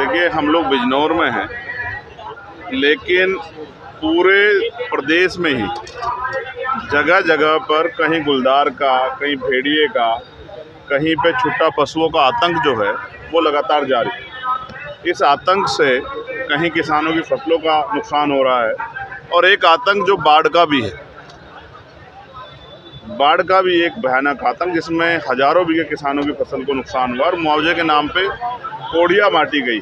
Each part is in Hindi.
देखिए, हम लोग बिजनौर में हैं, लेकिन पूरे प्रदेश में ही जगह जगह पर कहीं गुलदार का, कहीं भेड़िए का, कहीं पे छुट्टा पशुओं का आतंक जो है वो लगातार जारी है। इस आतंक से कहीं किसानों की फसलों का नुकसान हो रहा है और एक आतंक जो बाढ़ का भी है। बाढ़ का भी एक भयानक आतंक, जिसमें हजारों बीघे किसानों की फसल को नुकसान हुआ और मुआवजे के नाम पे कोड़ियाँ बांटी गई।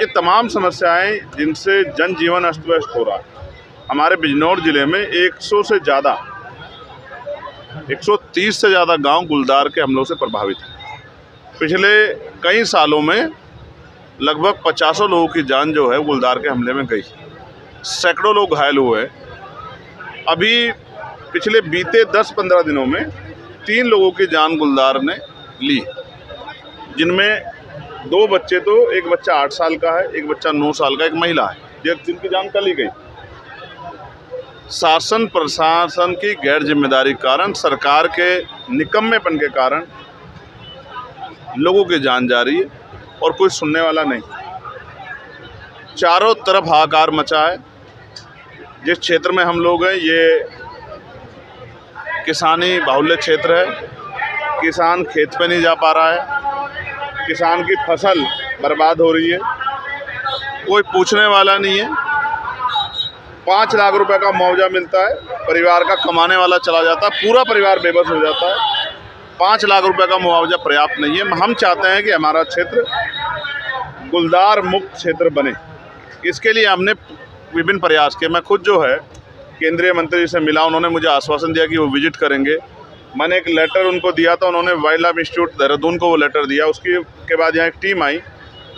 ये तमाम समस्याएं जिनसे जनजीवन अस्त व्यस्त हो रहा है। हमारे बिजनौर जिले में 100 से ज़्यादा 130 से ज़्यादा गांव गुलदार के हमलों से प्रभावित हैं। पिछले कई सालों में लगभग 50 लोगों की जान जो है गुलदार के हमले में गई, सैकड़ों लोग घायल हुए। अभी पिछले बीते 10-15 दिनों में 3 लोगों की जान गुलदार ने ली, जिनमें 2 बच्चे, तो एक बच्चा 8 साल का है, एक बच्चा 9 साल का, एक महिला है जिनकी जान कल ही गई। शासन प्रशासन की गैर जिम्मेदारी के कारण, सरकार के निकम्मेपन के कारण लोगों की जान जा रही है और कोई सुनने वाला नहीं। चारों तरफ हाहाकार मचा है। जिस क्षेत्र में हम लोग हैं ये किसानी बाहुल्य क्षेत्र है। किसान खेत पे नहीं जा पा रहा है, किसान की फसल बर्बाद हो रही है, कोई पूछने वाला नहीं है। 5 लाख रुपए का मुआवजा मिलता है, परिवार का कमाने वाला चला जाता है, पूरा परिवार बेबस हो जाता है। 5 लाख रुपए का मुआवजा पर्याप्त नहीं है। हम चाहते हैं कि हमारा क्षेत्र गुलदार मुक्त क्षेत्र बने। इसके लिए हमने विभिन्न प्रयास किए। मैं खुद जो है केंद्रीय मंत्री से मिला, उन्होंने मुझे आश्वासन दिया कि वो विजिट करेंगे। मैंने एक लेटर उनको दिया था, उन्होंने वाइल्ड लाइफ इंस्टीट्यूट देहरादून को वो लेटर दिया। उसके बाद यहाँ एक टीम आई,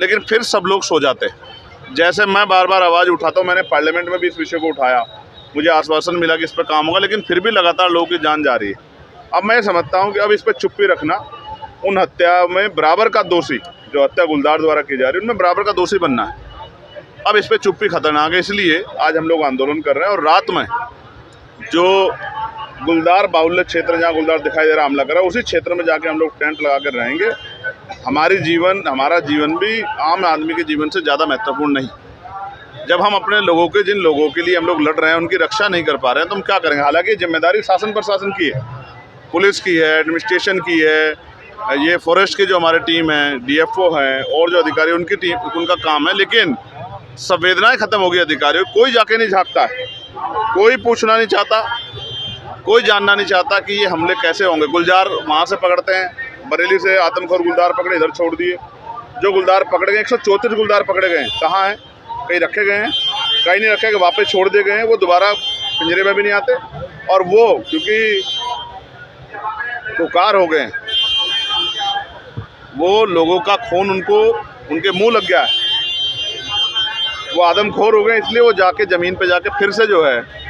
लेकिन फिर सब लोग सो जाते। जैसे मैं बार बार आवाज़ उठाता हूँ, मैंने पार्लियामेंट में भी इस विषय को उठाया, मुझे आश्वासन मिला कि इस पर काम होगा, लेकिन फिर भी लगातार लोगों की जान जा रही है। अब मैं समझता हूँ कि अब इस पर चुप्पी रखना, उन हत्या में बराबर का दोषी, जो हत्या गुलदार द्वारा की जा रही है, उनमें बराबर का दोषी बनना है। अब इस पर चुप्पी खतरनाक है, इसलिए आज हम लोग आंदोलन कर रहे हैं। और रात में जो गुलदार बाहुल्य क्षेत्र जहाँ गुलदार दिखाई दे रहा हमला कर रहा है, उसी क्षेत्र में जाके हम लोग टेंट लगा कर रहेंगे। हमारा जीवन भी आम आदमी के जीवन से ज़्यादा महत्वपूर्ण नहीं। जब हम अपने लोगों के, जिन लोगों के लिए हम लोग लड़ रहे हैं, उनकी रक्षा नहीं कर पा रहे हैं, तो हम क्या करेंगे। हालांकि जिम्मेदारी शासन प्रशासन की है, पुलिस की है, एडमिनिस्ट्रेशन की है, ये फॉरेस्ट की जो हमारे टीम है, DFO हैं और जो अधिकारी उनकी टीम, उनका काम है। लेकिन संवेदनाएं खत्म हो गई अधिकारियों, कोई जाके नहीं झांकता है, कोई पूछना नहीं चाहता, कोई जानना नहीं चाहता कि ये हमले कैसे होंगे। गुलजार वहाँ से पकड़ते हैं, बरेली से आतंकखोर गुलदार पकड़े, इधर छोड़ दिए। जो गुलदार पकड़े गए, 134 गुलदार पकड़े गए हैं, कहाँ हैं? कहीं रखे गए हैं, कहीं नहीं रखे गए, वापस छोड़ दिए गए हैं। वो दोबारा पिंजरे में भी नहीं आते, और वो क्योंकि पुकार हो गए, वो लोगों का खून उनके मुंह लग गया है, वो आदमखोर हो गए, इसलिए वो जाके ज़मीन पे जाके फिर से जो है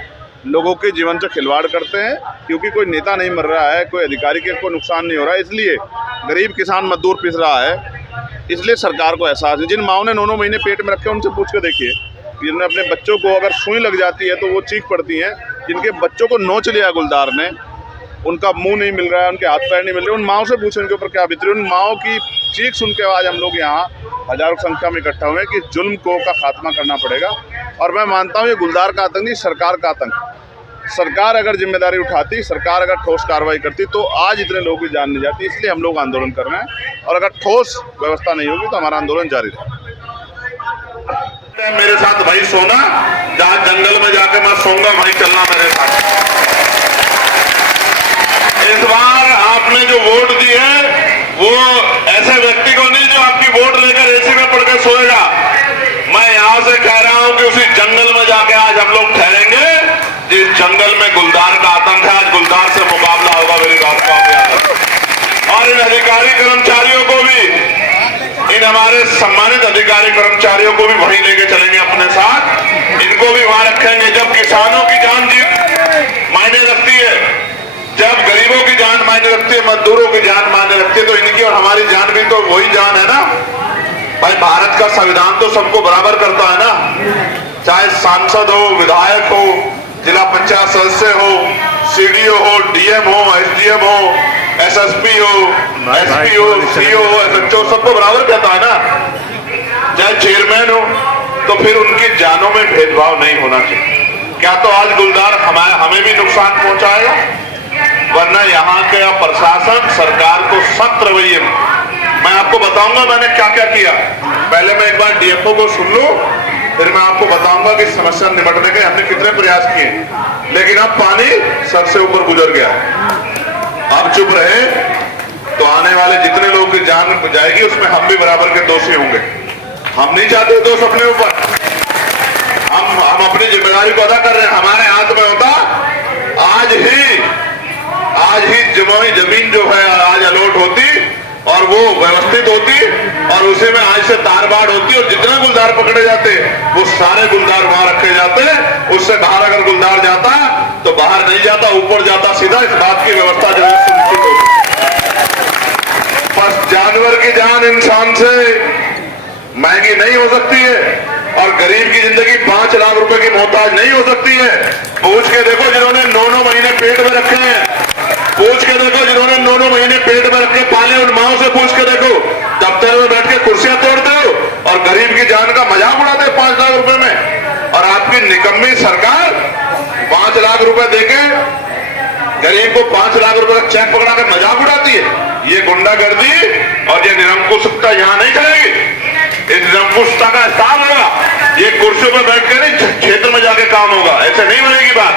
लोगों के जीवन से खिलवाड़ करते हैं। क्योंकि कोई नेता नहीं मर रहा है, कोई अधिकारी के को नुकसान नहीं हो रहा है, इसलिए गरीब किसान मजदूर पिस रहा है। इसलिए सरकार को एहसास है। जिन माओं ने 9 महीने पेट में रखे, उनसे पूछ के देखिए, जिन्होंने अपने बच्चों को अगर सुई लग जाती है तो वो चीख पड़ती हैं। जिनके बच्चों को नोच लिया गुलदार ने, उनका मुंह नहीं मिल रहा है, उनके हाथ पैर नहीं मिल रहे, उन माओं से पूछे उनके ऊपर क्या बीत रही है। उन माओं की चीख सुन के आज हम लोग यहाँ हजारों संख्या में इकट्ठा हुए कि जुल्म का खात्मा करना पड़ेगा। और मैं मानता हूँ ये गुलदार का आतंक नहीं, सरकार का आतंक। सरकार अगर जिम्मेदारी उठाती, सरकार अगर ठोस कार्रवाई करती, तो आज इतने लोगों की जान नहीं जाती। इसलिए हम लोग आंदोलन कर रहे हैं, और अगर ठोस व्यवस्था नहीं होगी तो हमारा आंदोलन जारी रहेगा। मेरे साथ भाई सोना, जहाँ जंगल में जाके मैं सोऊंगा, भाई चलना मेरे साथ। इस बार आपने जो वोट दी है वो ऐसे व्यक्ति को नहीं जो आपकी वोट लेकर एसी में पड़ के सोएगा। मैं यहाँ से कह रहा हूँ कि उसी जंगल में जाके आज हम लोग ठहरेंगे जिस जंगल में गुलदार का आतंक है। आज गुलदार से मुकाबला होगा, मेरी बात को आप याद रखें। और इन अधिकारी कर्मचारियों को भी, इन हमारे सम्मानित अधिकारी कर्मचारियों को भी वहीं लेके चलेंगे अपने साथ। इनको भी वहां रखेंगे। जब किसानों की जान मायने रखती है, जब गरीबों की जान मायने रखती है, मजदूरों की जान मायने रखती है, तो इनकी और हमारी जान भी तो वही जान है ना भाई। भारत का संविधान तो सबको बराबर करता है ना, चाहे सांसद हो, विधायक हो, जिला पंचायत सदस्य हो, CDO हो, DM हो, SDM हो, SSP हो, SP हो, CO हो, SHO, सबको बराबर कहता है ना। तो फिर उनकी जानों में भेदभाव नहीं होना चाहिए। क्या तो आज गुलदार हमें भी नुकसान पहुंचाएगा, वरना यहाँ के प्रशासन सरकार को सख्त रवैये में। मैं आपको बताऊंगा मैंने क्या क्या किया। पहले मैं एक बार डीएफओ को सुन लूं, फिर मैं आपको बताऊंगा कि समस्या निपटने के हमने कितने प्रयास किए, लेकिन अब पानी सर से ऊपर गुजर गया। आप चुप रहे तो आने वाले जितने लोगों की जान जाएगी उसमें हम भी बराबर के दोषी होंगे। हम नहीं चाहते दोष अपने ऊपर, हम अपनी जिम्मेदारी को अदा कर रहे हैं। हमारे हाथ में होता आज ही जमीन जो है आज अलॉट होती और वो व्यवस्थित होती और उसी में आज से तारबाड़ होती और जितने गुलदार पकड़े जाते वो सारे गुलदार वहां रखे जाते। उससे बाहर अगर गुलदार जाता तो बाहर नहीं जाता, ऊपर जाता सीधा। इस बात की व्यवस्था जो है सुनिश्चित होती। बस जानवर की जान इंसान से महंगी नहीं हो सकती है और गरीब की जिंदगी 5 लाख रुपए की मोहताज नहीं हो सकती है। पूछ के देखो जिन्होंने 9-9 महीने पेट में रखे हैं, पूछ के देखो जिन्होंने 9-9 महीने पेट में रखे पाले, उन माओ से पूछ के देखो। दफ्तर में बैठ के कुर्सियां तोड़ते हो और गरीब की जान का मजाक उड़ाते 5 लाख रुपए में। और आपकी निकम्मी सरकार 5 लाख रुपए देके गरीब को 5 लाख रुपए का चेक पकड़ा कर मजाक उड़ाती है। ये गुंडागर्दी और ये निरंकुशता यहाँ नहीं चलेगी। इस निरंकुशता का स्थान होगा, ये कुर्सियों पर बैठ कर नहीं क्षेत्र में जाके काम होगा, ऐसे नहीं बनेगी बात।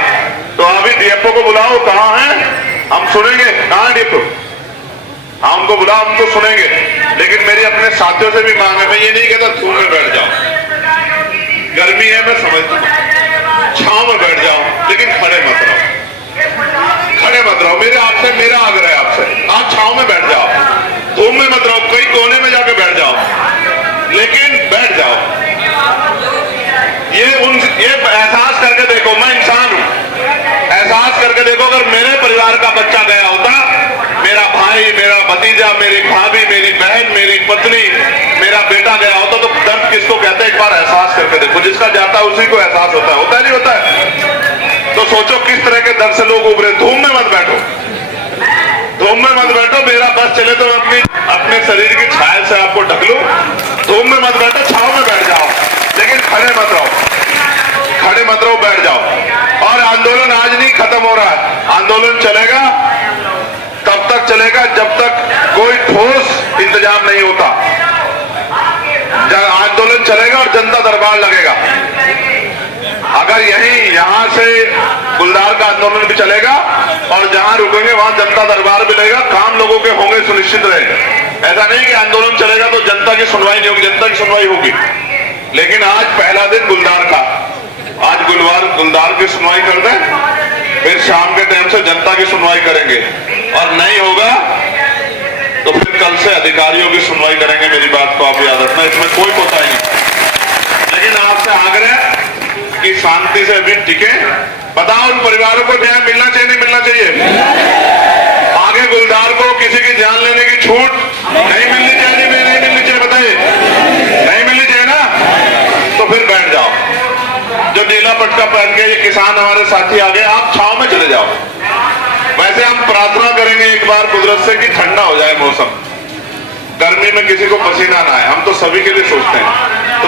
तो अभी डीएफओ को बुलाओ, कहाँ है, हम सुनेंगे। कहाँ डीएफओ? हाँ उनको बुलाओ, हम तो सुनेंगे। लेकिन मेरी अपने साथियों से भी मांग है, मैं ये नहीं कहता धूप में बैठ जाओ, गर्मी है मैं समझता हूं, छांव में बैठ जाओ, लेकिन खड़े मत रहो, खड़े मत रहो। मेरा आग्रह है आपसे, आप छांव में बैठ जाओ, धूप में मत रहो, कई कोने में जाके बैठ जाओ, लेकिन बैठ जाओ। ये एहसास करके देखो, मैं इंसान हूं, एहसास करके देखो अगर मेरे परिवार का बच्चा गया होता, मेरा भाई, मेरा भतीजा, मेरी भाभी, मेरी बहन, मेरी पत्नी, मेरा बेटा गया होता तो दर्द किसको कहते हैं, एक बार एहसास करके देखो। जिसका जाता है उसी को एहसास होता है नहीं होता है? तो सोचो किस तरह के दर्द से लोग उभरे। धूम में मत बैठो, धूम में मत बैठो। मेरा बस चले तो मैं अपने शरीर की छाया से आपको ढक लूं। धूम में मत बैठो, छांव में बैठ जाओ, लेकिन खड़े मत रहो, खड़े मत रहो, बैठ जाओ। और आंदोलन आज नहीं खत्म हो रहा है, आंदोलन चलेगा, तब तक चलेगा जब तक कोई ठोस इंतजाम नहीं होता। आंदोलन चलेगा और जनता दरबार लगेगा। अगर यहां से गुलदार का आंदोलन भी चलेगा और जहां रुकेंगे वहां जनता दरबार भी लगेगा, काम लोगों के होंगे, सुनिश्चित रहेगा। ऐसा नहीं कि आंदोलन चलेगा तो जनता की सुनवाई नहीं होगी, जनता की सुनवाई होगी। लेकिन आज पहला दिन गुलदार का, आज गुलदार की सुनवाई कर दें, फिर शाम के टाइम से जनता की सुनवाई करेंगे और नहीं होगा तो फिर कल से अधिकारियों की सुनवाई करेंगे। मेरी बात को आप याद रखना, इसमें कोई कोताही नहीं। लेकिन आपसे आग्रह कि शांति से अभी टिके। बताओ उन परिवारों को न्याय मिलना चाहिए नहीं मिलना चाहिए? आगे गुलदार को किसी की जान लेने की छूट नहीं मिलनी चाहिए, नहीं मिलनी चाहिए, बताइए नहीं मिलनी चाहिए ना? तो फिर बैठ जाओ। जो नीला पटका पहन के ये किसान हमारे साथी आ गए, आप छांव में चले जाओ। वैसे हम प्रार्थना करेंगे एक बार कुदरत से कि ठंडा हो जाए मौसम, गर्मी में किसी को पसीना ना आए, हम तो सभी के लिए सोचते हैं।